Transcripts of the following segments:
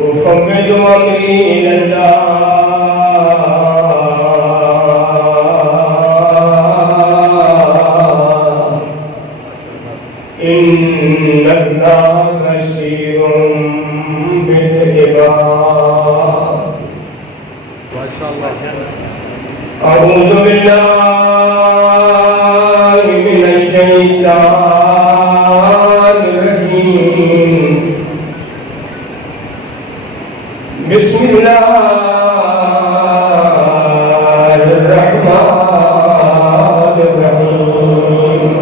أفوض أمري إلى الله إن الله بصير بالعباد. أعوذ بالله من الشيطان الرجيم. بسم الله الرحمن الرحيم.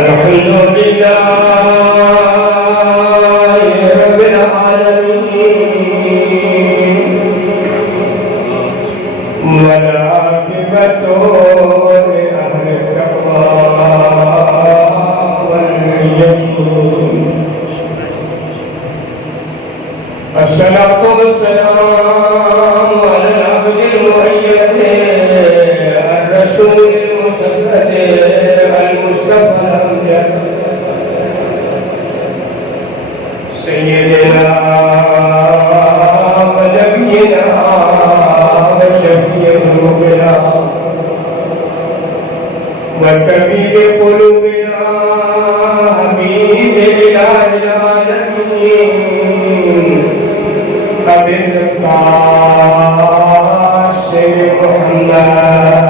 الحمد لله رب العالمين والعاقبة لأهل التقوى واليقين. الصلاة والسلام على العبد المؤيد الرسول المسدد المصطفى الأمجد سيدنا ونبينا وشفيع ذنوبنا وكبير قلوبنا حبيب إله العالمين أبي القاسم محمد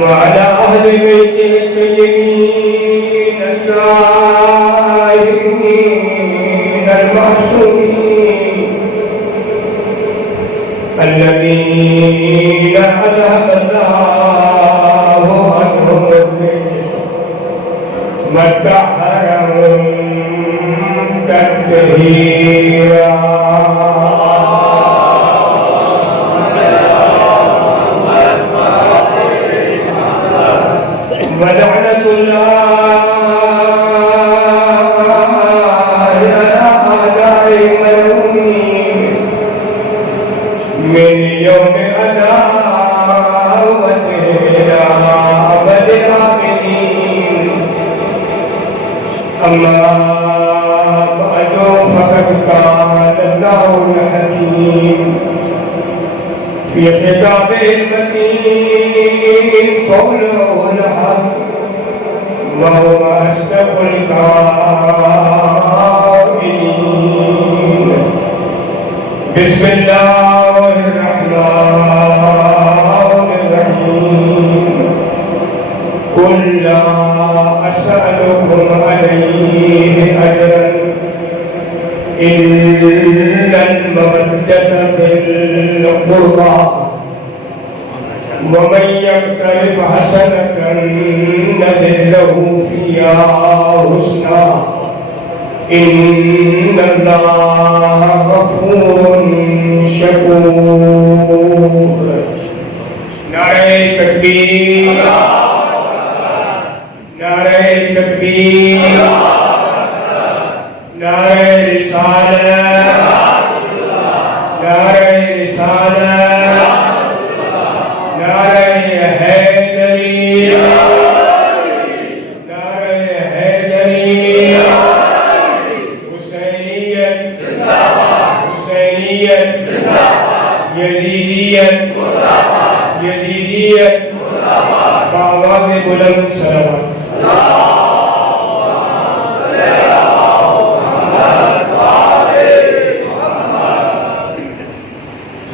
وعلى أهل بيته الطيبين الطاهرين المعصومين الذين أذهب الله عنهم الرجس وطهرهم تطهيرا. ولعنة الله على أعدائهم المؤمنين من يوم عداوتهم إلى أبد الآبدين. أما بعد فقد قال الله الحكيم في خطابه المتين قوله الحق وهو أصدق القائلين. بسم الله الرحمن الرحيم. قل لا أسألكم عليه أجرا إلا المودة في القربى ومن يقترف حسنة نزد له فيها حسنا إن الله غفور شكور. نعرہ تکبیر، نعرہ تکبیر، نعرہ رسالت، نعرہ رسالت، نعرہ حیدری، نعرہ حیدری، حسینیت، حسینیت، یزیدیت، یزیدیت، بآواز بلند صلوات.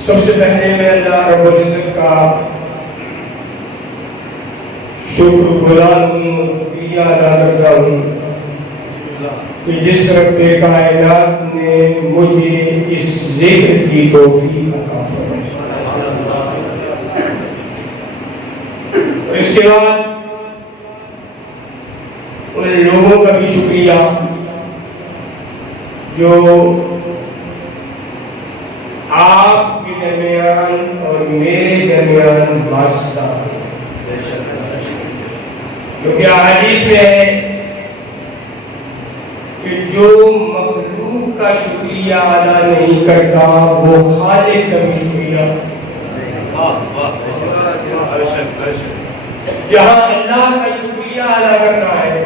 سب سے پہلے میں اللہ رب العزت کا شکر گزار ہوں، شکریہ ادا کرتا ہوں کہ جس رب کائنات نے مجھے اس ذکر کی توفیق عطا فرمائی. اور اس کے بعد ان لوگوں کا بھی شکریہ جو آپ کے درمیان اور میرے درمیان واسطہ، کیونکہ حدیث میں ہے کہ جو مخلوق کا شکریہ ادا نہیں کرتا وہ خالق کا بھی شکریہ جہاں اللہ کا شکریہ ادا کرنا ہے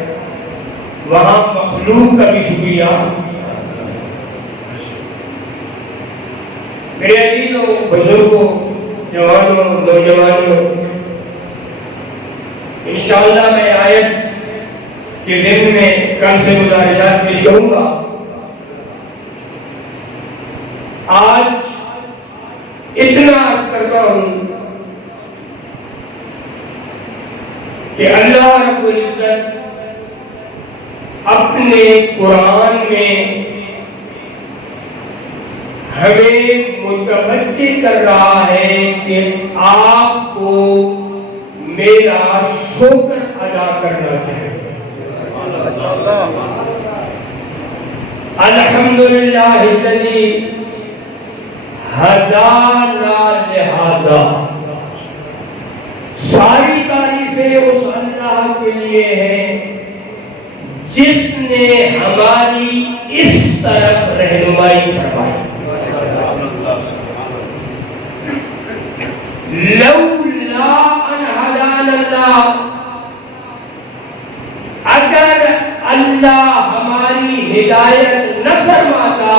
وہاں مخلوق کا بھی شکریہ. میرے عزیزوں، بزرگوں، جوانوں، نوجوانوں، انشاءاللہ میں آیت کے دن میں کل سے گزارشات پیش کروں گا. آج اتنا عرض کرتا ہوں کہ اللہ رب العزت اپنے قرآن میں ہمیں متوجہ کر رہا ہے کہ آپ کو میرا شکر ادا کرنا چاہیے. الحمدللہ الذی ہدانا لہذا. ساری تعریفیں اس اللہ کے لیے ہیں جس نے ہماری اس طرف رہنمائی فرمائی. لولا ان ہدانا اللہ، اگر اللہ ہماری ہدایت نہ فرماتا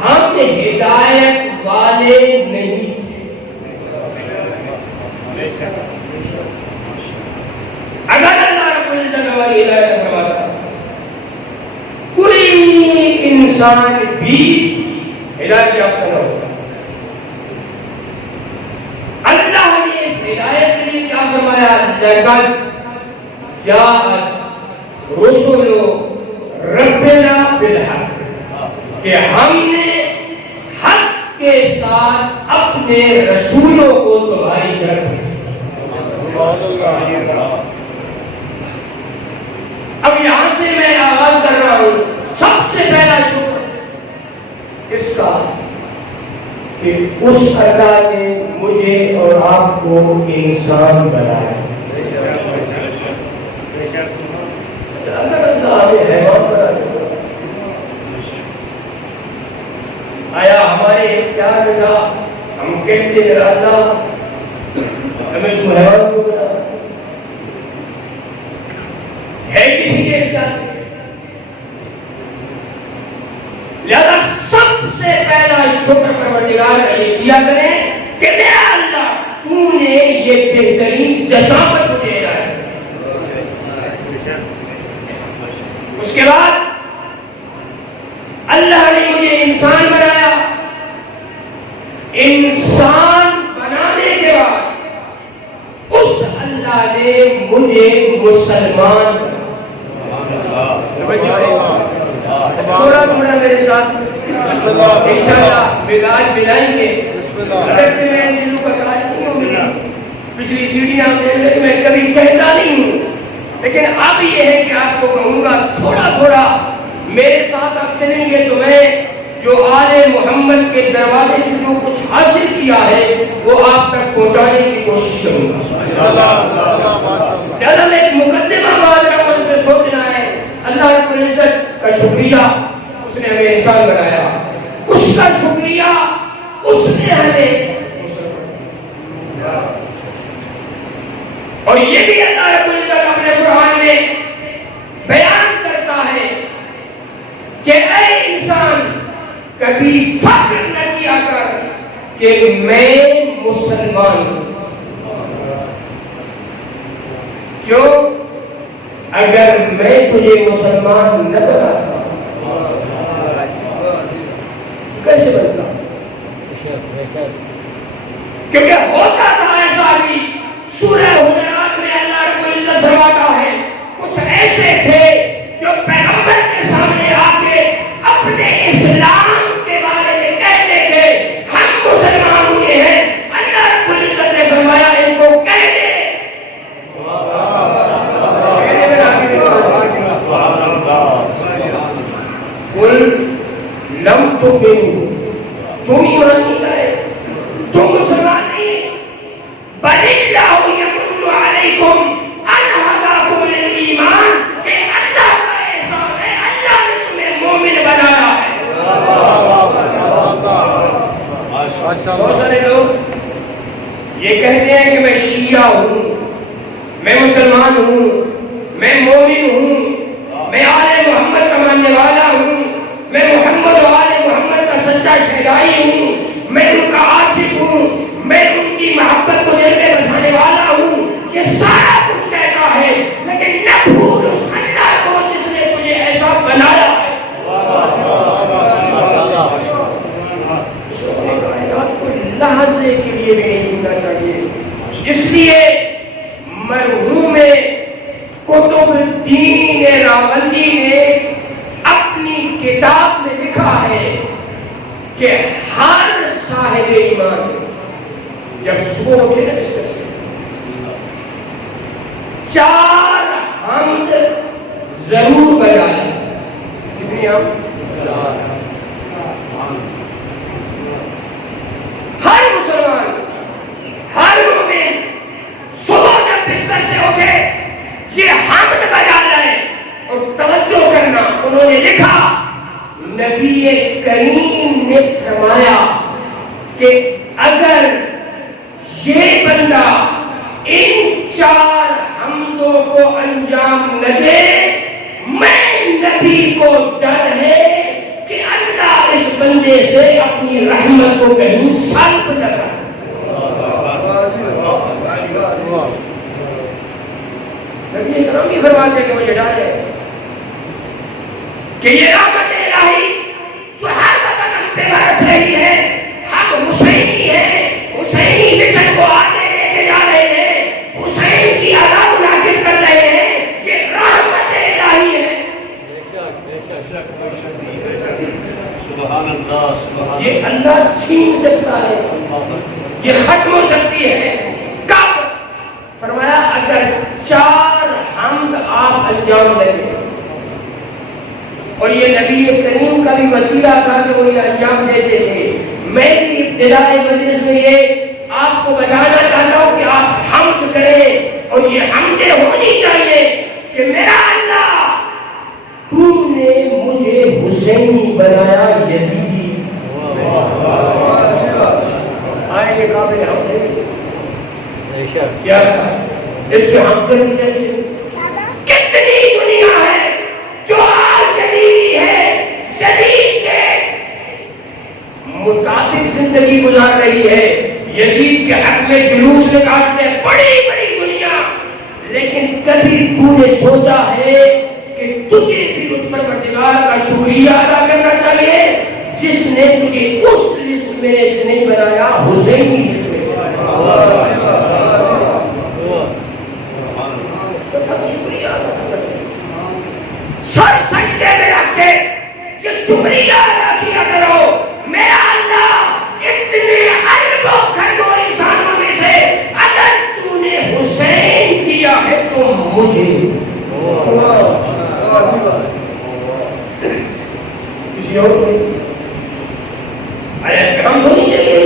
ہم ہدایت والے نہیں تھے. اگر اللہ رب العزت ہماری ہدایت نہ فرماتا کوئی انسان بھی ہدایت یافتہ نہ ہوگا. اللہ نے اس ہدایت کے لیے کیا فرمایا؟ لقد جاءت رسل ربنا بالحق، کہ ہم نے حق کے ساتھ اپنے رسولوں کو تمہاری طرف بھیجا. اب یہاں سے میں آغاز کر رہا ہوں. سب سے پہلا شکر اس کا کہ اس اللہ نے مجھے اور آپ کو انسان بنایا. اگر اللہ ہمیں حیوان بنا دے آیا ہمارے اختیار میں تھا ہم کہتے ہیں اللہ ہمیں تو حیوان کو بنا ہے کسی کے اختیار میں؟ لہذا سب سے پہلا شکر پروردگار کا یہ کیا کریں کہ میرا اللہ تو نے یہ بہترین جزامت مجھے عنایت. اس کے بعد اللہ نے مجھے انسان بنایا. انسان بنانے کے بعد اس اللہ نے مجھے مسلمان تھوڑا تھوڑا میرے ساتھ انشاءاللہ مزاج ملائیں گے. اگرچہ میں ان چیزوں کا قائل نہیں ہوں، پچھلی سیڑھیاں میں کبھی کہتا نہیں ہوں، لیکن اب یہ ہے کہ آپ کو کہوں گا تھوڑا تھوڑا میرے ساتھ آپ چلیں گے تو میں جو آل محمد کے دروازے سے جو کچھ حاصل کیا ہے وہ آپ تک پہنچانے کی کوشش کروں گا. زیادہ میں ایک مقدمہ بات رہا ہوں، اس میں سوچنا ہے اللہ رب العزت کا شکریہ اس نے ہمیں انسان بنایا. اس کا شکریہ اس نے ہمیں، اور یہ بھی اللہ رب العزت اپنے قرآن میں بیان کرتا ہے کہ اے انسان کبھی فخر نہ کیا کر کہ میں مسلمان ہوں. کیوں؟ اگر میں تجھے مسلمان نہ بناتا کیسے بنتا؟ کیونکہ ہوتا تھا ایسا بھی. سورہ حجرات میں اللہ رب العزت فرماتا ہے کچھ ایسے تھے جو پیغمبر کے سامنے آ کے اپنے اسلام کے بارے میں کہتے تھے ہم مسلمان ہوئے ہیں. اللہ رب العزت نے فرمایا ان کو کہہ دے قل لم تؤمنوا، تم ایمان نہیں لائے، تم مسلمان نہیں، بل اللہ یمن علیکم ان ہداکم للایمان، کہ اللہ کا احسان ہے اللہ نے تمہیں مومن بنایا ہے. بہت سارے لوگ یہ کہتے ہیں کہ میں شیعہ اللہ ہوں، میں مسلمان ہوں، میں مومن ہوں، میں آل محمد کا ماننے والا ہوں، میں محمد و آل محمد کا سچا شہدائی ہوں، میں ان کا عاشق ہوں، میں ان کی محبت کو دل میں بسانے والا ہوں، یہ سارا کچھ کہتا ہے، لیکن نہ بھول اس اللہ کو جس نے تجھے ایسا بنایا ہے۔ لحظے کے لیے بھی نہیں بھولنا چاہیے۔ اس لیے مرحوم قطب الدین راوندی نے اپنی کتاب میں لکھا ہے کہ ہر صاحب ایمان جب صبح اٹھے نا بستر سے 4 حمد ضرور بجائے۔ کتنی حمد؟ ہر مسلمان، ہر مومن صبح جب بستر سے اٹھے یہ حمد بجا لائے۔ اور توجہ کرنا، انہوں نے لکھا نبی کریم نے فرمایا کہ اگر یہ بندہ ان 4 حمدوں کو انجام نہ دے، میں نبی کو ڈر ہے کہ اللہ اس بندے سے اپنی رحمت کو کہیں سلب نہ کر۔ نبی اکرم بھی فرماتے ہیں کہ مجھے ڈر ہے کہ یہ رحمت الہی جو ہر وقت ہم پہ برس رہی ہے، ہم حسینی ہیں، حسینی مشن کو آگے لے کے جا رہے ہیں، حسین کی ادا منعقد کر رہے ہیں، یہ رحمت الہی ہے۔ سبحان اللہ، یہ اللہ چھین سکتا ہے، یہ ختم ہو سکتی ہے۔ کب؟ فرمایا اگر 4 حمد آپ انجام دیں۔ اور یہ نبی کریم کا بھی وسیلہ تھا کہ وہ یہ انجام دیتے تھے۔ میں بھی ابتدائی مجلس میں یہ آپ کو بتانا چاہتا ہوں کہ آپ حمد کریں، اور یہ حمدیں ہونی چاہیے کہ میرا اللہ تو نے مجھے حسینی بنایا، یزیدی آئے کے قابل حمد ہے۔ کیا اس پہ حمد کرنی چاہیے۔ کتنی دنیا ہے جو آج جدیدی ہے، جدید کے مطابق زندگی گزار رہی ہے، یزید کے حق میں جلوس نکالتے ہیں، بڑی بڑی دنیا، لیکن کبھی تو نے سوچا ہے کہ تجھے بھی اس پروردگار کا شکریہ ادا کرنا چاہیے جس نے تجھے اس لسٹ میں سے نہیں بنایا، حسینی لسٹ میں سر سجدے میں رکھ کے یہ شکریہ ادا کیا کرو، میرا اللہ اتنے اربوں کروڑوں انسانوں میں سے اگر تو نے حسین کیا ہے تو مجھے کسی اور کو ہم دونوں چاہیے۔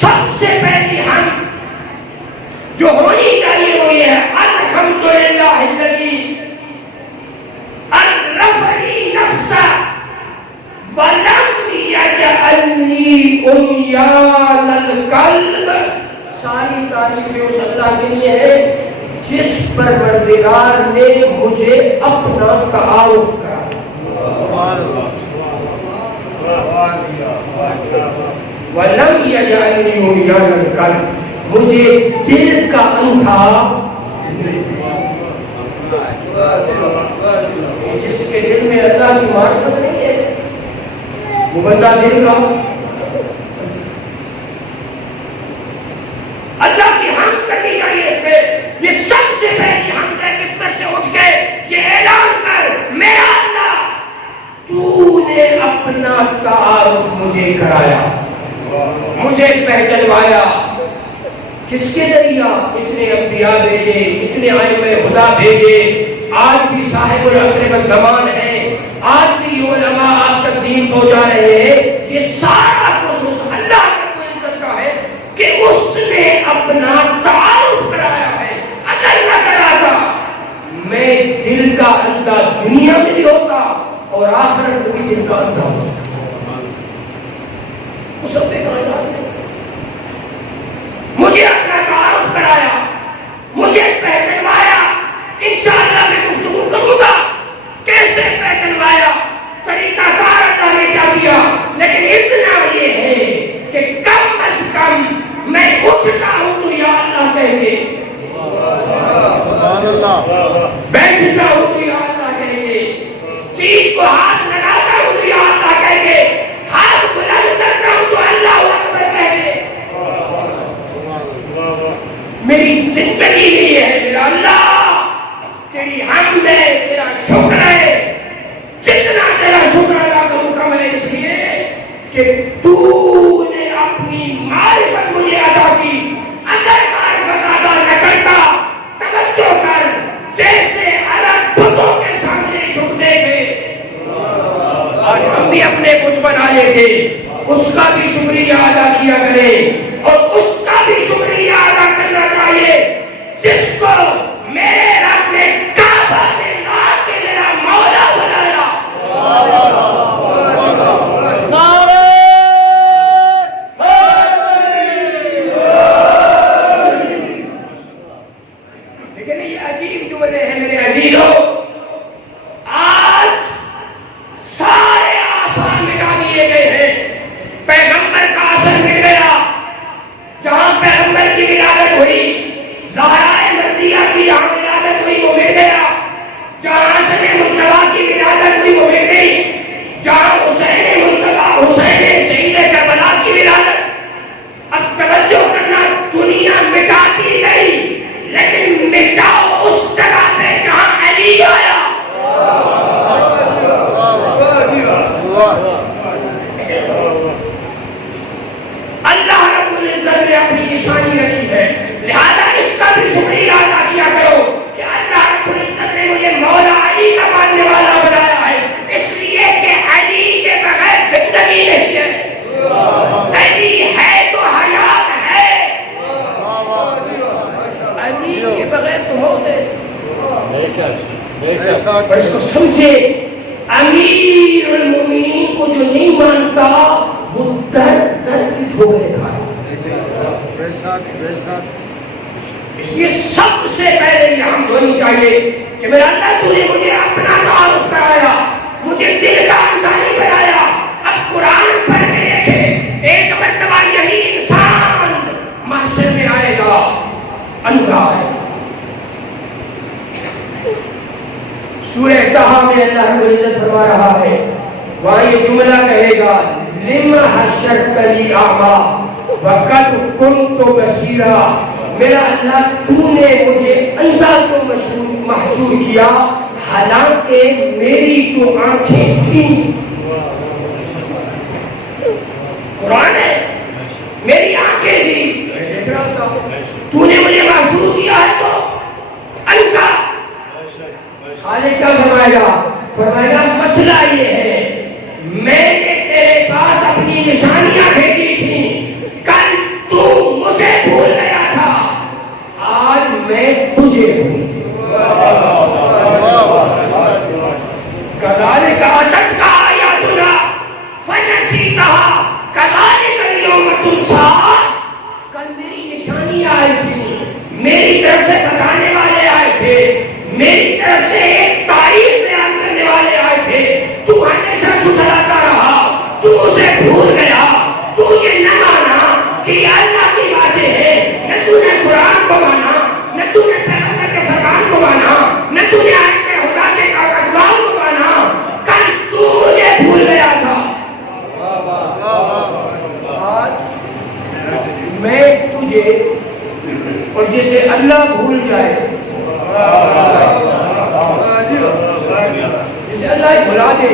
سب سے پہلی ہم جو ہونی چاہیے وہ یہ ہے الحمدللہ الذی عرفنی نفسا ولم یجعلنی عمیان القلب۔ ساری تعریفیں اس اللہ کے لیے ہے جس پروردگار نے مجھے اپنا تعارف کرا۔ وَلَمْ يَجْعَلْنِي عُمْيَانَ الْقَلْبِ، مجھے دل کا اندھا، جس کے دل میں اللہ کی معرفت نہیں ہے وہ بندہ دل کا اللہ کی حمد کرنی چاہیے۔ اس میں یہ سب سے پہلی حمد ہے، بستر سے اٹھ کے یہ اعلان کر میرا اللہ تو نے اپنا تعارف مجھے کرایا، مجھے پہچنوایا۔ کس کے ذریعہ؟ اتنے انبیاء بھیجے، اتنے ائمہ خدا بھیجے، آج بھی صاحب العصر والزمان ہیں، آج بھی علماء آپ تک دین پہنچا رہے ہیں۔ یہ سارا کچھ اس اللہ کا عزت کا ہے کہ اس نے اپنا تعارف کرایا ہے۔ اگر نہ کراتا میں دل کا اندھا دنیا میں بھی ہوتا اور آخرت میں بھی دل کا اندھا ہوتا۔ اس رب کائنات نے مجھے اپنا تعارف کرایا، مجھے پہچنوایا. انشاءاللہ میں گفتگو کروں گا کیسے پہچنوایا، طریقہ کار اللہ نے کیا دیا. لیکن اتنا یہ ہے کہ کم از کم میں اٹھتا ہوں تو یا اللہ کہہ کے، بیٹھتا ہوں تو یا اللہ کہہ کے، چیز کو ہاتھ لگاتا ہوں تو یا اللہ کہہ کے، ہاتھ بلند کرتا ہوں تو اللہ اکبر کہہ کے. میری زندگی بھی یہ ہے میرا اللہ تیری حمد ہے، تیرا شکر ہے. جتنا تیرا شکر ادا کروں کم ہے، اس لیے کہ تو نے اپنی معرفت مجھے عطا کی. اگر معرفت عطا نہ کرتا، توجہ کر، جیسے عرب بتوں کے سامنے جھکتے تھے، آج ہم بھی اپنے کچھ بنا لیتے. اس کا بھی شکریہ ادا کیا کریں، اور اس کا بھی شکریہ ادا کرنا چاہیے جس کو میرے رب نے کعبہ میں لا کے میرا مولا بنایا. لیکن یہ عجیب جملے ہیں میرے عزیزوں. آج سارے آثار مٹا دیے گئے ہیں، پیغمبر کا اثر مل گیا. جہاں پیغمبر کی ولادت ہوئی، زہرا مرضیہ کی جہاں ولادت ہوئی وہ مل گیا. جہاں حسن مجتبیٰ کی ولادت ہوئی وہ مل گئی. جہاں حسین مجتبیٰ، حسین شہید کربلا کی ولادت. اب توجہ کرنا، دنیا مٹا دی گئی لیکن مٹاؤ اس جگہ پہ جہاں علی آیا. اللہ رب العزت نے اپنی نشانی رکھی ہے، لہذا اس کا بھی شکریہ ادا کیا کرو کہ اللہ رب العزت نے مجھے مولا علی کا ماننے والا بنایا ہے. اس لیے کہ علی کے بغیر زندگی نہیں ہے، علی ہے تو حیات ہے، علی کے بغیر تو موت ہے. اور اس کو سمجھے، امیر المومنین کو جو نہیں مانتا وہ در در کی ٹھوکریں کھائے. اس لیے سب سے پہلے یہ ہم دھونی چاہیے کہ میرا اللہ تو نے مجھے اپنا تعارف کرایا، مجھے دل کا انسانی بنایا. اب قرآن پڑھ کے دیکھے، ایک مرتبہ یہی انسان محشر میں آئے گا اندھا ہے. سورہ طٰہٰ میں اللہ رب العزت فرما رہا ہے، وہاں یہ جملہ کہے گا لِمَ حَشَرْتَنِی أَعْمَىٰ وَقَدْ كُنْتُ بَصِیرًا. میرا اللہ تو نے مجھے اندھا تو محشور کیا حالانکہ میری تو آنکھیں تھیں. قرآن ہے، میری آنکھیں تھیں، تو نے مجھے محشور کیا ہے تو اندھا. خالق کیا فرمائے گا؟ فرمائے گا مسئلہ یہ ہے میں نے تیرے پاس اپنی نشانیاں بھیجی تھیں، کل تو مجھے بھول گیا تھا، آج میں تجھے بھول گیا. کذالک اتتک آیاتنا فنسیتہا کذالک اليوم تنسیٰ. کل میری نشانیاں آئی تھیں، میری طرف سے بتانے والے آئے تھے، میری طرف سے ایک تاریخ بیان کرنے والے آئے تھے، تو ہمیشہ جھٹلاتا رہا، تو اسے بھول گیا. تو یہ نہ مانا کہ یہ اللہ کی باتیں ہیں، نہ تو نے قرآن کو مانا، نہ تو نے پیغمبر کے فرمان کو مانا، نہ تو نے آئے خدا کے اقوال کو مانا. کل تو مجھے بھول گیا تھا، آج میں تجھے. اور جسے اللہ بھول جائے، جسے اللہ بھلا دے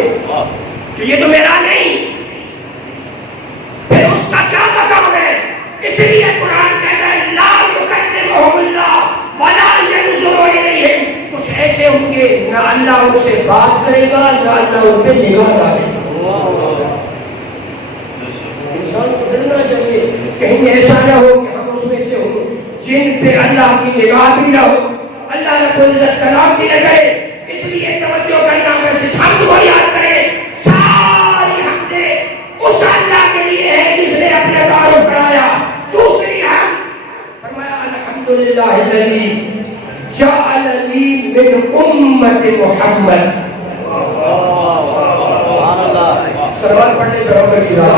کہ یہ تو میرا نہیں، پھر اس کا کیا مقام ہے؟ اس لیے قرآن کہتا ہے لا یکلمہم اللہ ولا ینظر الیہم. کچھ ایسے ہوں گے نہ اللہ ان سے بات کرے گا، نہ اللہ ان پہ نگاہ ڈالے گا. انسان کو ڈرنا چاہیے کہیں ایسا نہ ہو کہ ہم اس میں سے ہوں جن پہ اللہ کی نگاہ بھی نہ ہو، اللہ رب العزت کلام بھی نہ کرے. اس لیے توجہ کرنا، میں سے حمد کو یاد کرے. ساری حمدیں اس اللہ کے لیے ہے جس نے اپنا تعارف کرایا. دوسری ہم الحمدللہ الذی جعلنی من امت محمد. سلوات پڑھنے پیغمبر کی ذات.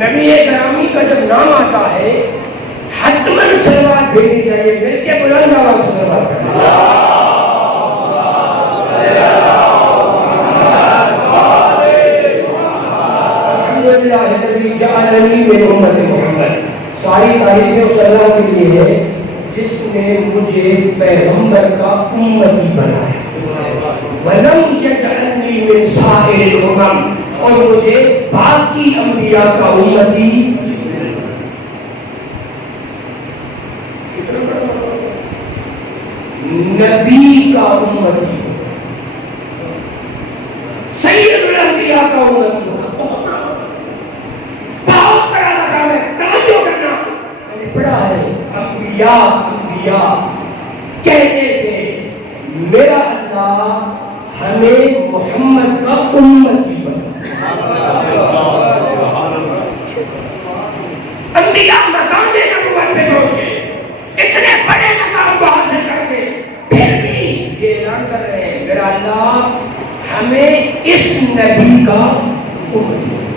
نبی گرامی کا جب نام آتا ہے حتماً سلوات بھیجنی چاہیے. مل کے بلند آواز سے سلوات پڑھیں. الحمدللہ الذی جعلنی من امت محمد. ساری تعریفیں اس اللہ کے لیے ہے جس نے مجھے پیغمبر کا امتی بنایا. وَلَمْ يَجْعَلْنِي مِنْ سَائِرِ الْأُمَمِ. اور مجھے باقی انبیاء کا امتی نبی کا امتی سید الانبیاء کا امتی ہوگا. بہت بڑا مقام ہے, توجہ کرنا. میں نے پڑھا ہے انبیاء کہتے تھے میرا اللہ ہمیں محمد کا امتی بنا. انبیاء مقام نبوت پہ پہنچے, اتنے بڑے مقام کو حاصل کر کے پھر بھی یہ اعلان کر رہے ہیں میرا اللہ ہمیں اس نبی کا امتی بنا.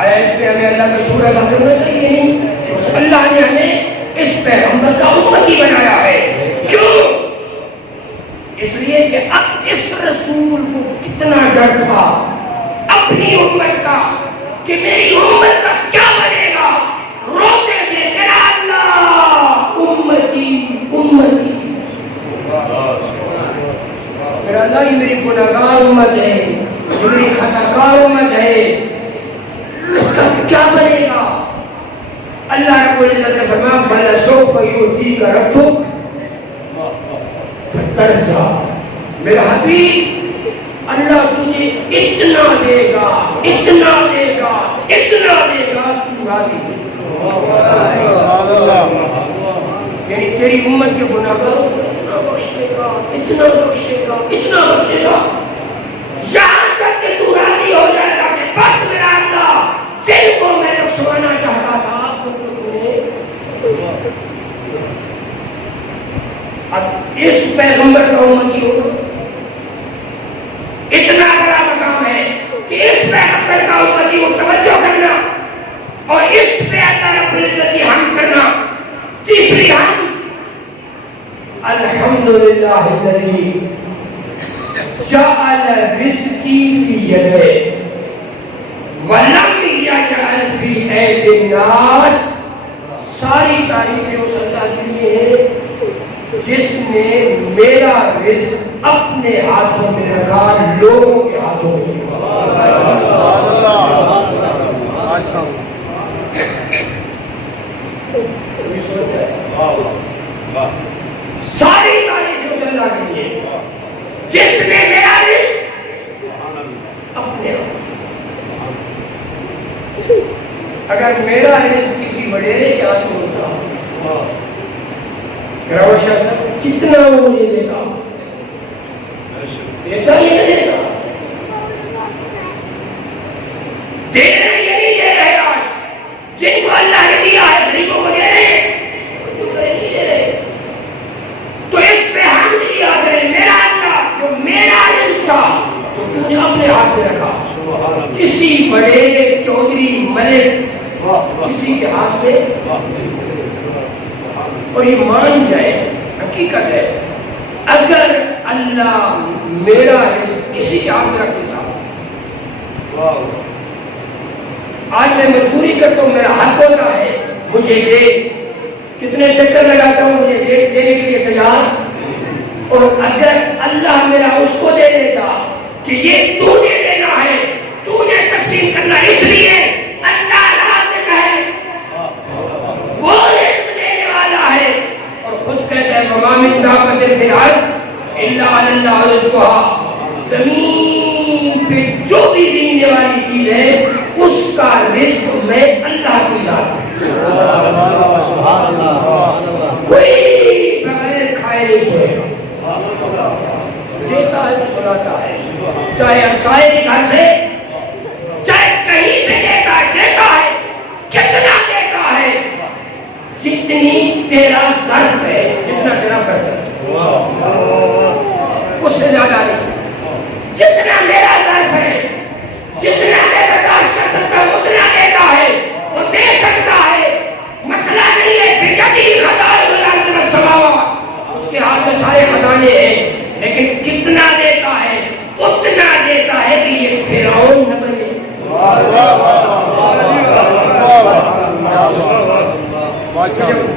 آیا اس پہ ہمیں اللہ کا شکر ادا کرنا چاہیے نہیں؟ اللہ نے ہمیں اس پیغمبر کا امتی بنایا ہے. کیوں؟ اس لیے کہ اب اس رسول کو کتنا ڈر تھا اپنی امت کا کہ میری امت کا کیا بنے گا. روتے تھے میرا اللہ امتی امتی. میرا اللہ یہ میری گناہگار امت ہے, یہ میری خطاکار امت ہے, اس کا کیا بنے گا. اللہ رب العزت نے فرمایا فَلَسَوْفَ يُؤْتِيكَ رَبُّكَ فترضى. میرا حبیب اللہ تجھے اتنا دے گا اتنا دے گا اتنا دے گا تو راضی ہو. یعنی تیری امت کے گناہگاروں کو اتنا بخشے گا اتنا بخشے گا اتنا بخشے گا یہاں تک کہ تو راضی ہو جائے گا کہ بس میرا اللہ جن کو میں بخشوانا چاہتا تھا اب اس پیغمبر کا امتی ہوگا. اتنا بڑا مقام ہے کہ اس پیغمبر کا امتی کو توجہ کرنا اور اس پہ اللہ رب العزت کی حمد کرنا. تیسری حمد الحمدللہ الذی جعل رزقی فی یدیہ ولم یجعل فی ایدی الناس. ساری تعریفیں اس اللہ کے لیے ہے جس نے میرا رزق اپنے ہاتھوں میں رکھا, لوگوں کے ہاتھوں میں ساری تعریفیں اس اللہ کے لیے جس نے میرا رزق اپنے ہاتھوں. اگر میرا رزق کسی وڈیرے کے ہاتھ میں ہوتا گراوٹ شاہ صاحب کتنا وہ مجھے دے گا, دیتا ہی نہیں دیتا. دے رہے یا نہیں دے رہے. آج جن کو اللہ نے دیا ہے غریبوں کو دے رہے جو نہیں دے رہے. تو اس پہ ہم دیا کریں میرا اللہ جو میرا رزق تھا تو تو نے اپنے ہاتھ میں رکھا. کسی بڑے چودھری ملک کسی کے ہاتھ میں اور یہ مان جائے حقیقت ہے اگر اللہ میرا رزق کسی کے ہاتھ میں رکھ دیتا. آج میں مزدوری کرتا ہوں میرا حق ہوتا ہے مجھے دے, کتنے چکر لگاتا ہوں مجھے دینے کے لیے تیار. اور اگر اللہ میرا اس کو دے دیتا کہ یہ تو نے دینا ہے تو نے تقسیم کرنا اس لیے اللہ رازق ہے وہ رزق دینے والا ہے اور خود کہتا ہے وما من دابۃ فی الارض الا علی اللہ رزقها. زمین پہ جو بھی دینے والی چیز ہے اس کا رزق میں اللہ کی ذات کوئی بغیر کھائے نہیں سوئے گا. دیتا ہے تو سناتا ہے, چاہے ہمسائے کے گھر سے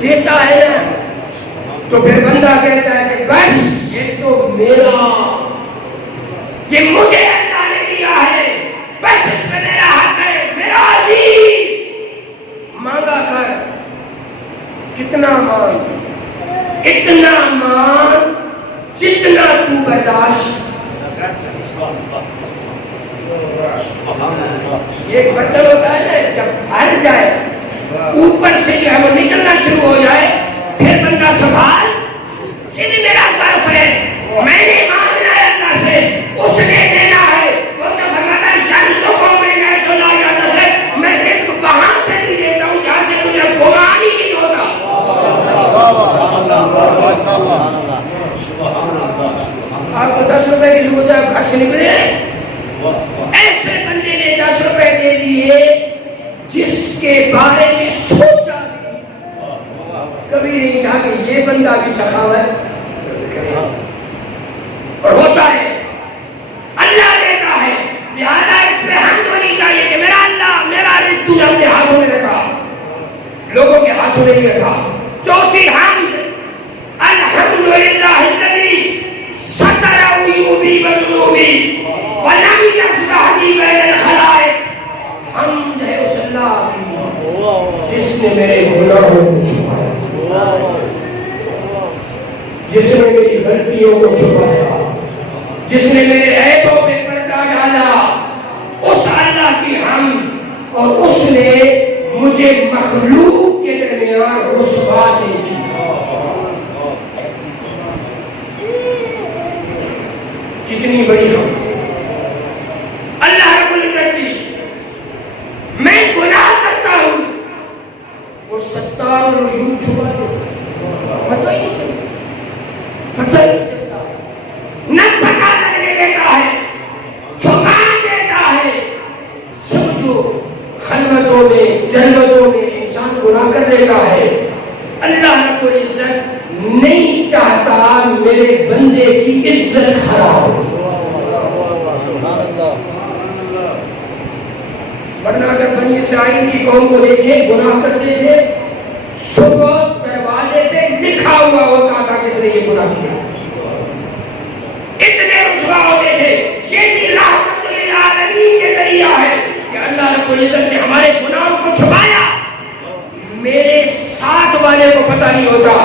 دیتا ہے نا تو پھر بندہ کہتا ہے کہ بس یہ تو میرا، یہ مجھے اللہ نے دیا ہے، بس اس میں میرا حق ہے، میرا عزیز مانگا کر، کتنا مان، اتنا مان جتنا تو برداشت۔ یہ ایک برتن ہوتا ہے نا، جب بھر جائے اوپر سے جو ہے وہ نکلنا شروع ہو جائے پھر بندہ سنبھال، یہ بھی میرا ظرف ہے، میں نے مانگنا ہے اللہ سے، اس نے دینا ہے۔ وہ تو فرماتا ہے جنتوں کو میں نے سنا جاتا ہے، میں رزق وہاں سے بھی دیتا ہوں جہاں سے تجھے گمان ہی نہیں ہوتا۔ آپ کو 10 روپے کی ضرورت ہے، گھر سے نکلے، ایسے بندے نے 10 روپے دے دیے جس کے بارے میں سوچا کبھی نہیں تھا کہ یہ بندہ بھی سخاوت کرے، اور ہوتا ہے اللہ دیتا ہے، لہذا اس میں حمد ہونی چاہیے کہ میرا اللہ میرا رزق تو اپنے ہاتھوں میں رکھا، لوگوں کے ہاتھوں میں نہیں رکھا۔ چوتھی حمد، الحمدللہ الذی ستر عیوبی وذنوبی ولم یفضحنی بین الخلائق۔ حمد ہے اس اللہ کی جس نے میرے گناہوں کو چھپایا، جس نے میری غلطیوں کو چھپایا، جس نے میرے عیبوں پہ پردہ ڈالا، اس اللہ کی حمد، اور اس نے مجھے مخلوق کے درمیان رسوا نہیں کیا۔ کتنی بڑی حمد اللہ رب العزت کی۔ میں گناہ کرتا ہوں، وہ ستار العیوب چھپا دیتا، پتہ ہی نہیں چلتا، نہ پتہ لگنے دیتا ہے، چھپا دیتا ہے۔ سمجھو خلوتوں میں جلوتوں میں انسان گناہ کر لیتا ہے، اللہ رب العزت نہیں چاہتا میرے بندے کی عزت خراب ہو، ورنہ اگر بنی اسرائیل کی قوم کو دیکھیں گناہ کرتے تھے، صبح دروازے پہ لکھا ہوا ہوتا تھا کس نے یہ گناہ کیا، اتنے رسوا ہوتے تھے۔ یہ بھی رحمت للعالمین کے ذریعہ ہے کہ اللہ رب العزت نے ہمارے گناہوں کو چھپایا، میرے ساتھ والے کو پتہ نہیں ہوتا۔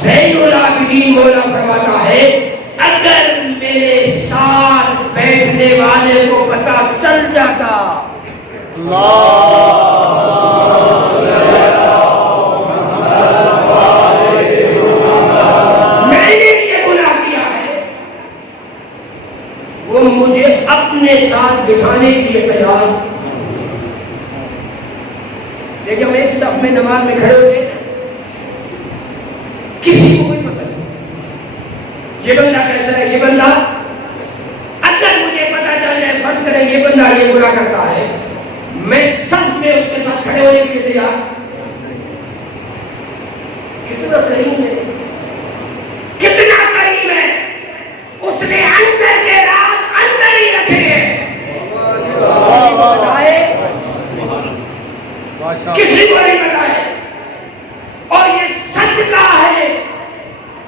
زین العابدین مولا فرماتا ہے اگر میرے ساتھ بیٹھنے والے کو پتہ چل جاتا، میں نے یہ گناہ کیا ہے، وہ مجھے اپنے ساتھ بٹھانے کے لیے تیار۔ لیکن ہم ایک صف میں نماز میں کھڑے ہوئے، کسی کو کوئی پتہ نہیں یہ بندہ کیسا ہے، یہ بندہ اگر مجھے پتہ چل جائے فرض کرے یہ بندہ یہ گناہ کرتا ہے، میں صف میں اس کے ساتھ کھڑے ہونے کے لیے تیار۔ کتنا کریم ہے، کتنا کریم ہے، اس نے اندر کے راز اندر ہی رکھے ہیں، کسی کو نہیں بتائے، اور یہ صدقہ ہے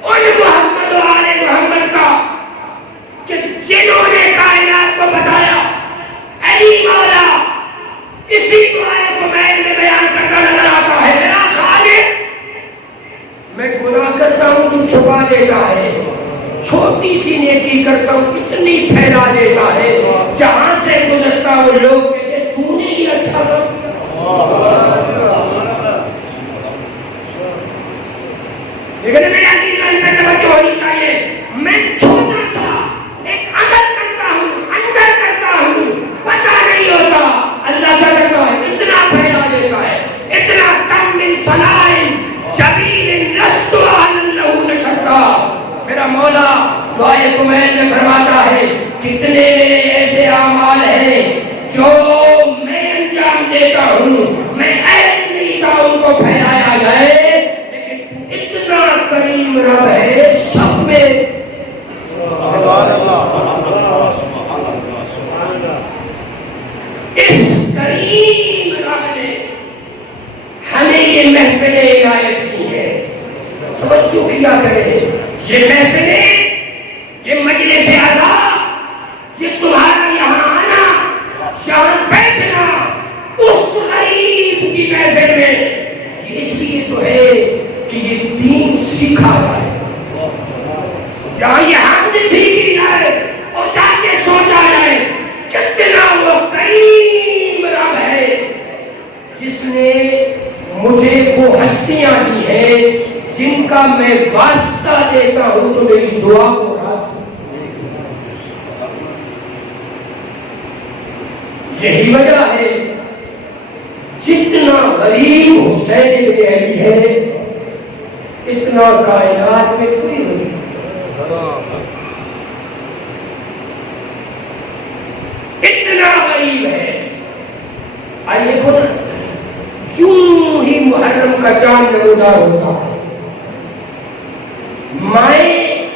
ان محمد و آل محمد کا کہ جنہوں نے کائنات کو بتایا۔ علی مولا اسی دعائے کو میں بیان کرتا نظر آتا ہے، میرا خالق میں گناہ کرتا ہوں تو چھپا دیتا ہے، چھوٹی سی نیکی کرتا ہوں اتنی پھیلا دیتا ہے، جہاں سے گزرتا ہوں لوگ کہتے ہیں تو نے ہی اچھا کام کیا۔ لیکن میرا دین میں توجہ ہونی چاہیے، میں چھوٹا سا ایک عمل کرتا ہوں، اندر کرتا ہوں، پتہ نہیں ہوتا، اللہ کیا کرتا ہے اتنا پھیلا دیتا ہے، اتنا کم من صنائع جبیل لست اہلا لہ نشرتا۔ میرا مولا دعائے کمیل میں فرماتا ہے کتنے میرے ایسے اعمال ہیں جو میں انجام دیتا ہوں، میں اہل نہیں تھا ان کو پھیلایا جائے، کریم رب ہے سب میں۔ اس کریم رب نے ہمیں یہ محفل عنایت کی ہے، کیا کرے. یہ محفلیں، یہ مجلس اعلیٰ، یہ تمہارا یہاں آنا، یہاں بیٹھنا اس غریب کی محفل میں، یہ اس لیے تو ہے کہ یہ دین سیکھا جائے. جہاں یہ حمد سیکھی جائے اور جا کے سوچا جائے کتنا وہ کریم رب ہے جس نے مجھے وہ ہستیاں دی ہیں جن کا میں واسطہ دیتا ہوں تو میری دعا کو رات. یہی وجہ ہے جتنا غریب حسین بن علی ہے اتنا کائنات میں کوئی غریب. اتنا غریب ہے. آئیے دیکھو نا، کیوں ہی محرم کا چاند نمودار ہوتا ہے. مائیں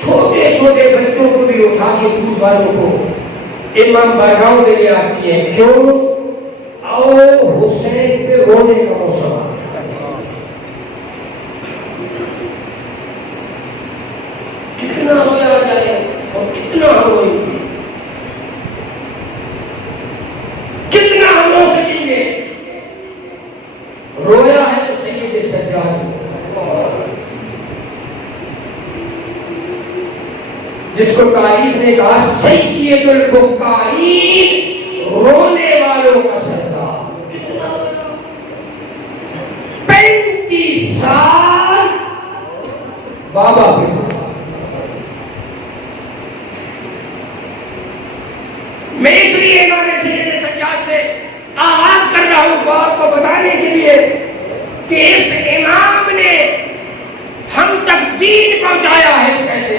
چھوٹے چھوٹے بچوں کو بھی اٹھا کے دودھ والوں کو امام بارگاہوں میں لے آتی ہیں. کیوں؟ آؤ حسین پہ رونے کا موسم آ گیا. کتنا رویا جائے اور کتنا ہم روئیں گے، کتنا ہم رو سکیں گے. رویا ہے تو سید سجاد جس کو تاریخ نے کہا سید البکائین، رونے والوں کا سردار. 35 سال بابا پہ. میں اس لیے امام سید سجاد سے آغاز کر رہا ہوں آپ کو بتانے کے لیے کہ اس امام نے ہم تک دین پہنچایا ہے کیسے.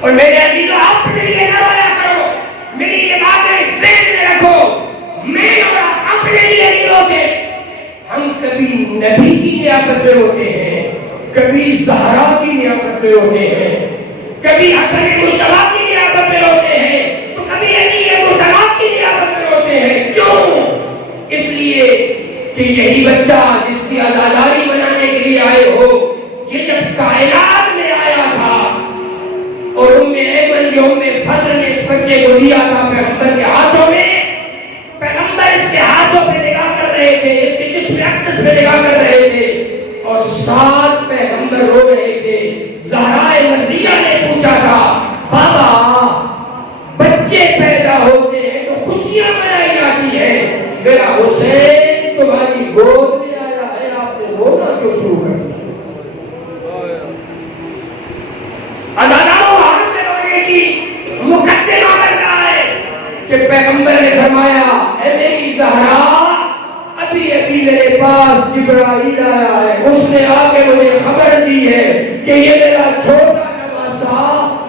اور میرے عزیزو آپ اپنے لیے نہ رویا کرو، میری یہ باتیں ذہن میں رکھو. میں اور آپ اپنے لیے نہیں روتے. ہم کبھی نبی کی نیابت میں روتے ہیں، کبھی زہرا کی نیابت میں روتے ہیں، کبھی حسن مصطفیٰ کی نیابت میں روتے ہیں، تو کبھی علی مرتضیٰ کی نیابت میں روتے ہیں. کیوں؟ اس لیے کہ یہی بچہ جس کی عزاداری بنانے کے لیے آئے ہو، یہ جب کائنات میں آیا تھا اور فضل نے اس بچے کو دیا تھا پیغمبر کے ہاتھوں میں، پیغمبر اس کے ہاتھوں پہ نگاہ کر رہے تھے، اس کے جسم اقدس پہ نگاہ کر رہے تھے اور ساتھ پیغمبر رو رہے تھے. زہرا مرضیہ نے پوچھا تھا بابا بچے پیدا ہوتے ہیں تو خوشیاں منائی جاتی ہیں، میرا حسین تمہاری گود میں آیا ہے، آپ نے رونا کیوں شروع کر دیا؟ مقدمہ بن رہا ہے کہ پیغمبر نے فرمایا اے میری زہرا، ابھی ابھی میرے پاس جبرائیل آیا ہے، اس نے آ کے مجھے خبر دی ہے کہ یہ میرا چھوٹا نواسا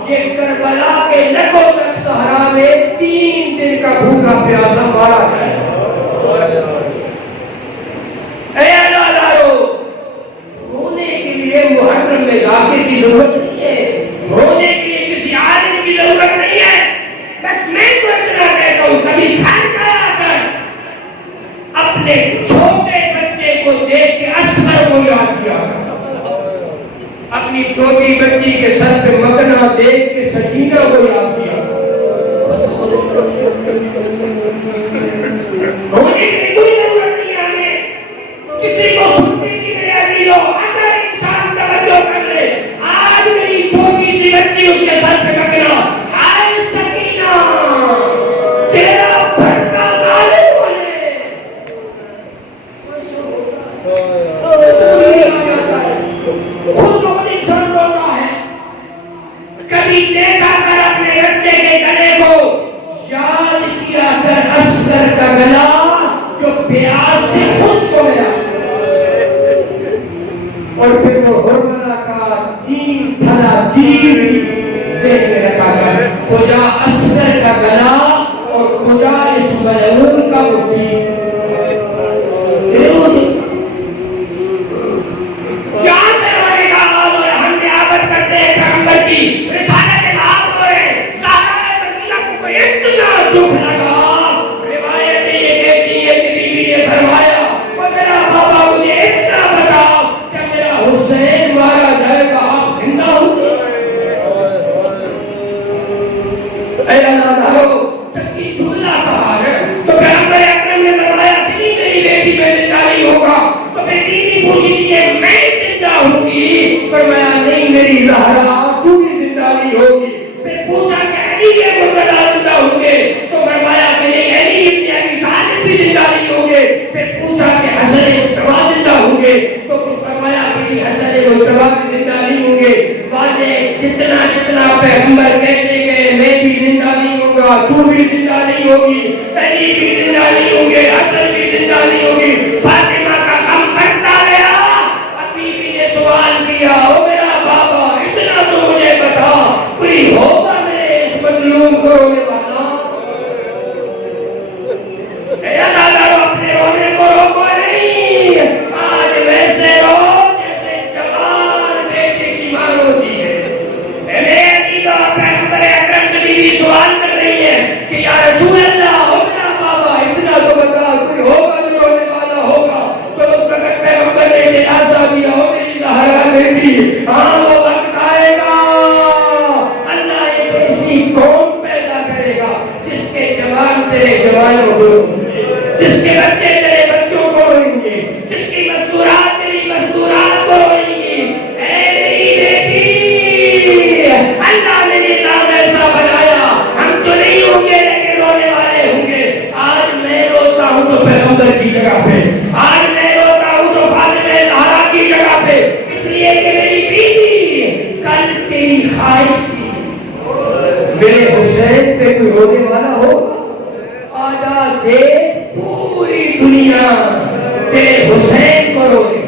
یہ کربلا کے نکو تک صحرا میں 3 دن کا بھوکا پیاسا مارا جائے گا. اے اللہ دارو، رونے کے لیے محرم میں ذاکر کی ضرورت نہیں ہے، رونے کے لیے کسی عالم کی ضرورت نہیں ہے. بس میں تو اتنا کہتا ہوں کبھی گھر جایا کر اپنے چھوٹے بچے کو دیکھ کے اصغر کو یاد کیا کر، اپنی چھوٹی بچی کے سر پہ مکنا دیکھ کے سکینہ کو یاد کیا کر. رونے کی کوئی ضرورت نہیں ہے ہمیں کسی کو سننے کی تیاری ہو. اگر انسان توجہ کر لے، آج میری چھوٹی سی بچی اس کے سر پہ مکنا، ہائے سکینہ تیرا بھرتا غالب ہے. خود بہت انسان روتا ہے. کبھی دیکھا کر اپنے بچے کے گلے کو، یاد کیا کر اصغر کا گلا جو اے اللہ تعالیٰ جب یہ جملہ کہا ہے تو پیغمبر اکرم نے فرمایا کہ نہیں میری بیٹی میں زندہ نہیں ہوگا تو میں بیوی پوچھتی ہے میں زندہ ہوں گی فرمایا نہیں میری زہرا تو بھی زندہ نہیں ہوگی پھر پوچھا کہ علی کے مرتضیٰ زندہ ہوں گے تو فرمایا کہ نہیں علی ابن ابی طالب بھی زندہ نہیں ہوں گے پھر پوچھا کہ حسن مجتبی زندہ ہوں گے تو فرمایا کہ حسن مجتبی بھی زندہ نہیں ہوں گے واضح جتنا جتنا پیغمبر کہتے گئے میں بھی زندہ نہیں ہوں گا تو بھی زندہ نہیں ہوگی علی بھی زندہ نہیں ہوں گے حسن بھی زندہ نہیں ہوگی فاطمہ کا غم بڑھتا گیا ابھی بھی نے سوال کیا او میرا بابا اتنا تو مجھے بتا کوئی ہوگا میرے اس مظلوم کو رونے والا اے اللہ تعالیٰ اپنے رونے کو روکو نہیں آج ویسے رو جیسے جوان بیٹے کی ماں روتی ہے اے میرے عزیزا پیغمبر اکرم سے بھی سوال کر رہی ہے کہ یا رسول اللہ او میرا بابا اتنا تو بتا کوئی ہوگا جو رونے والا ہوگا تو اس وقت پیغمبر نے دلاسا دیا او میری زہرا بیٹی ہاں وہ وقت آئے گا اللہ ایک ایسی قوم پیدا کرے گا جس کے جوان تیرے جوانوں کو روئیں گے جس کے بچے تیرے بچوں کو روئیں گے جس کی مزدورات تیری مزدورات کو روئیں گی اے میری بیٹی اللہ نے نظام ایسا بنایا ہم تو نہیں ہوں گے لیکن رونے والے ہوں گے آج میں روتا ہوں تو پیغمبر کی جگہ پہ آج میں روتا ہوں تو فاطمہ زہرا کی جگہ پہ اس لیے کہ میری بیوی کل تیری خواہش تھی میرے حسین پہ کوئی رونے والا ہوگا آجا دیکھ پوری دنیا تیرے حسین کو رو رہی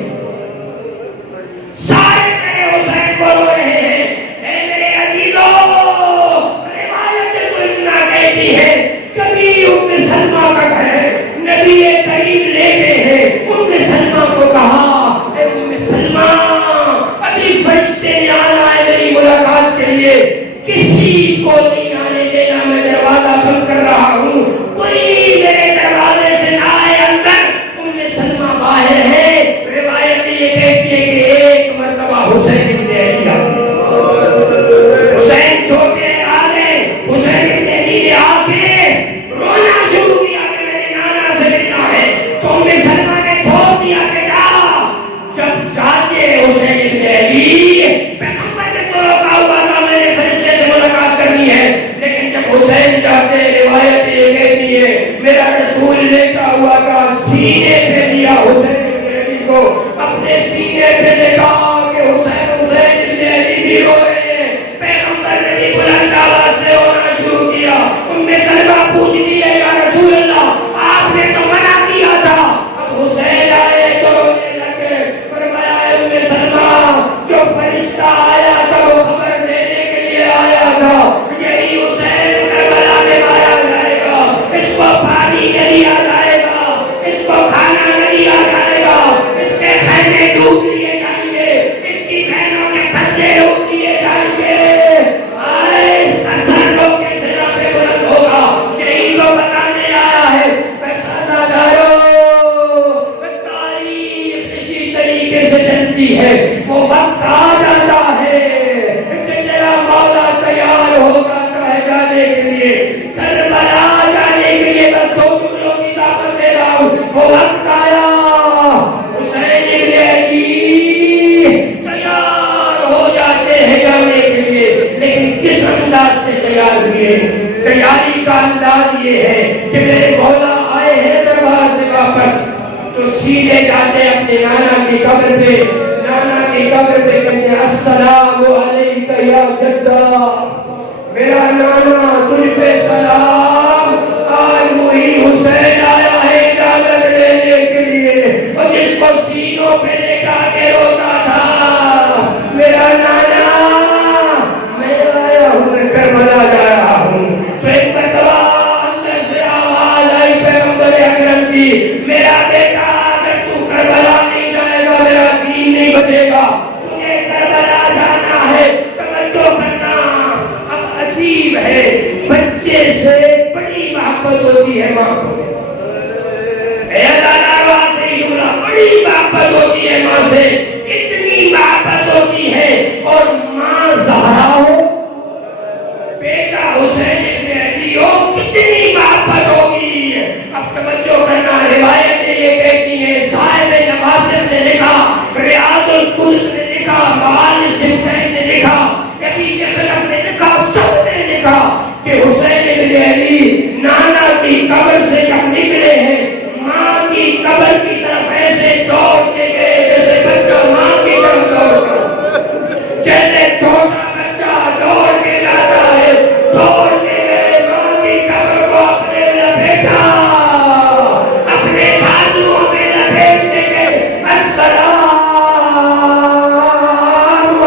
سارے تیرے حسین کو رو رہے ہیں اے میرے عزیزو روایت تو اتنا کہتی ہے کبھی ام سلمہ کا گھر ہے نبی کریم لیتے ہیں ام سلمہ کو کہا اے ام سلمہ ابھی فرشتے آنا ہے میری ملاقات کے لیے کسی کو نہیں آنے دینا میں دروازہ بند کر رہا ہوں کوئی میرے دروازے سے نہ آئے اندر ام سلمہ باہر ہے روایت یہ کہتی ہے کہ ایک مرتبہ حسین بن علی حسین چھوٹے آ گئے حسین بن علی نے آ کے رونا شروع کیا کہ میرے نانا سے ملنا ہے تو ام سلمہ نے چھوڑ دیا کہ جا جب جاتے حسین بن علی پیغمبر نے تو روکا ہوا تھا میں نے فرشتے سے ملاقات کرنی ہے لیکن جب حسین جاتے روایت یہ کہتی ہے میرا رسول لیٹا ہوا کا سینے پہ دیا حسین بن علی کو اپنے سینے پہ دیکھا کہ حسین بن علی بھی رو رہے ہیں پیغمبر نے بھی بلند آواز سے رونا شروع کیا ام سلمہ پوچھتی ہے یا رسول اللہ آپ نے تو منع کیا تھا اب حسین آئے تو رونے لگے فرمایا ام سلمہ جو فرشتہ آیا تھا وہ خبر دینے کے لیے آیا تھا یہی حسین کربلا میں مارا جائے گا اس کو پانی نہیں دیا جائے گا اس کو کھانا نہیں دیا جائے گا اس کے خیمے ڈوب لیے جائیں گے اس کی بہنوں کے بچے ڈوب لیے جائیں گے آئے اس کا سر لوگ کے سرا پہ بلند ہوگا یہی تو بتانے آیا ہے پیسہ دارو تاریخ اسی طریقے سے چلتی ہے وہ وقت آ جاتا ہے کہ تیرا مولا تیار ہو جاتا ہے جانے کے لیے کربلا جانے کے لیے بس دو جملوں کی دعوت دے رہا ہوں وہ وقت آیا حسین بن علی تیار ہو جاتے ہیں جانے کے لیے لیکن کس انداز سے تیار ہوئے تیاری کا انداز یہ ہے کہ میرے مولا آئے ہیں دربار سے واپس تو سیدھے جاتے اپنے نانا کی قبر پہ نانا کی قبر پہ کہتے ہیں السلام علیک یا جدہ میرا نانا تجھ پہ سلام آج وہی حسین آیا ہے اجازت لینے کے لیے اور جس کو سینوں پہ لٹا کے روتا تھا میرا نانا میں آیا ہوں میں کربلا جا رہا ہوں تو ایک مرتبہ اندر سے آواز آئی پیغمبر اکرم کی میرا بیٹا اگر تو کربلا نہیں جائے گا میرا دین نہیں بچے گا تجھے کربلا جانا ہے توجہ کرنا اب عجیب ہے بچے سے بڑی محبت ہوتی ہے ماں کو اے اللہ سے جملہ بڑی محبت ہوتی ہے ماں سے اتنی محبت ہوتی ہے اور ماں زہرا ہو بیٹا حسین ہو کتنی محبت ہوگی. اب توجہ کرنا، روایتیں یہ کہتی ہیں صاحب نواسط نے لکھا، ریاض القدس نے لکھا، معانی الصفین نے لکھا، نبی اخلاف نے لکھا، سب نے لکھا کہ حسین بن علی نانا کی قبر سے جب نکلے ہیں ماں کی قبر کی طرف ایسے دوڑ کے گئے جیسے بچہ ماں کی طرف دوڑ، جیسے چھوٹا بچہ دوڑ کے جاتا ہے، دوڑ کے گئے ماں کی قبر کو اپنے لپیٹا، اپنے بازوؤں میں لپیٹنے کے السلام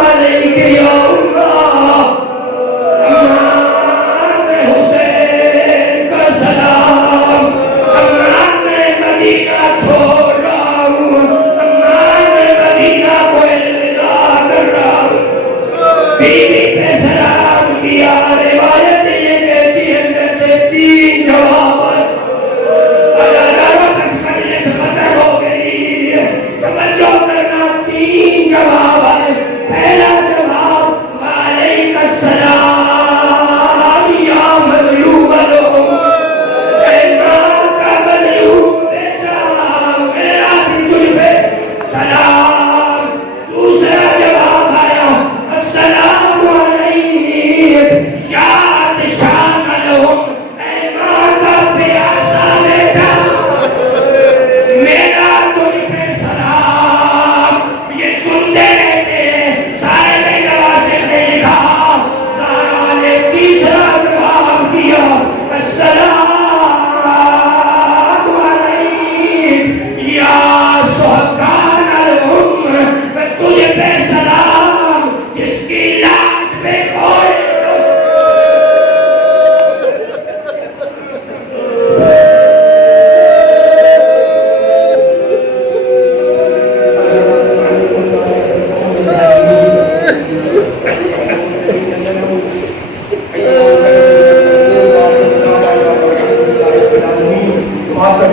علیک یا اللہ، امام حسین کا سلام، امام مدینہ چھوڑ رہا ہوں، امام مدینہ کو الوداع کر رہا ہوں. بیوی پہ سلام کیا. روایت یہ کہتی ہے اندر سے 3 جوابات. مجلس ختم ہو گئی، توجہ کرنا، 3 جواب آئے. پہلا جواب وعلیک السلام یا مظلوم الام، اے ماں کا مظلوم بیٹا میرا بھی تجھ پہ سلام. دوسرا جواب آیا السلام علیک یا عطشان الام، اے ماں کا پیاسا بیٹا میرا تجھ پہ سلام. یہ سنتے رہتے ہیں. صاحب نواسط نے لکھا، زہرا نے تیسرا جواب دیا السلام علیک یا سہکان الام، تجھ پہ سلام جس کی لاش پہ کوئی ماتم